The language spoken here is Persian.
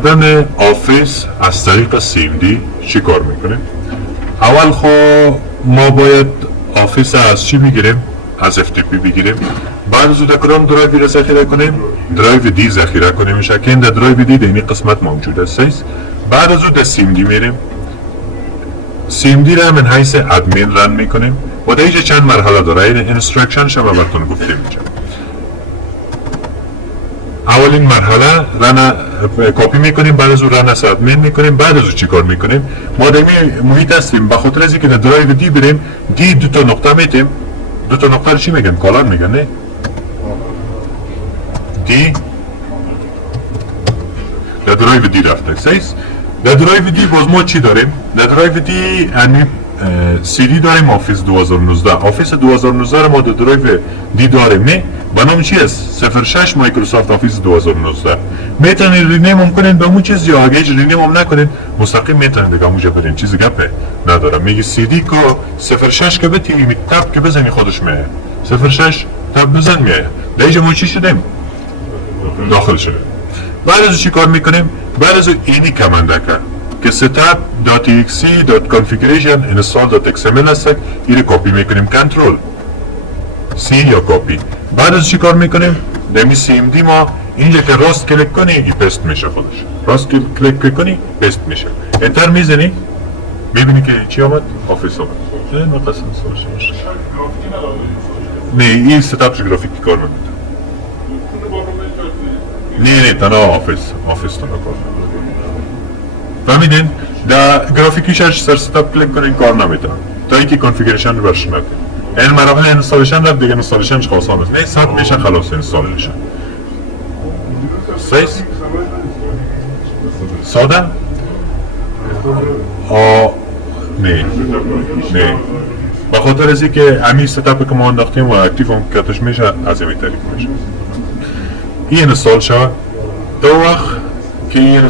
کردن آفیس از طریق CMD چی کار میکنیم؟ اول خب ما باید آفیس از چی بگیریم؟ از FTP بگیریم. بعد از کدام درایوی را ذخیره کنیم؟ درایو دی ذخیره کنیم که این در درایو دی در این قسمت موجود است. بعد از در CMD میریم. CMD را من حیث ادمین رن میکنیم و در اینجا چند مرحله داره. این اینسترکشن شما براتون گفتیم اینجا. اولین مرحله رن کپی میکنیم، بعد از اون رن از ادمین میکنیم. بعد از اون چی کار میکنیم؟ ما در محیط هستیم، به خاطر از اینکه در درایو دی بریم، دی دو تا نقطه میتیم. دو تا نقطه رو چی میگن؟ کالان میگن، نه؟ دی در درایو دی رفته. سیس در درایو دی باز ما چی داریم؟ در درایو دی CD داریم آفیس 2019. آفیس 2019 رو ما در درایو دی داریم، نه؟ به نام چی است؟ 06 مایکروسافت آفیس 2019. میتونید رینیم کنین به اون چیز، یا اگه رینیم هم نکنین مستقیم میتونید دیگه اونجا برین. چیزی گپه نداره. میگه CD که 06 که بتونی تب که بزنی خودش میاد. 06 تب بزن میاد. دیگه ما چی شدیم؟ داخل شده. بعد از چی کار میکنیم؟ بعد از اینی کمانده که setup.exe.configuration install.xml است، این کپی میکنیم کنترل C یا کپی. بعد از چی کار میکنیم؟ دمی CMD ما اینجا که راست کلیک کنی ای پست میشه خودش. راست کلیک کنی پست میشه. انتر میزنی میبینی که چی آمد؟ آفیس آمد. نه قسم سوش. نه این ستاپش گرافیکی کار نمیده. نه تنها آفیس تنها کار فهمیدین؟ در گرافیکیش سر ستاپ کلیک کنین کار نمیتونم تا اینکه کنفیگریشن رو برش نکنین. این مراحل انستالیشن رفت دیگه، انستالیشنش آسان است. نه ست میشه خلاص انستال میشه. سیس ساده؟ نه بخاطر از اینکه امی ستاپ که ما انداختیم و اکتیو هم کتش میشه از این طریق میشه. این انستال شد. دو وقت که این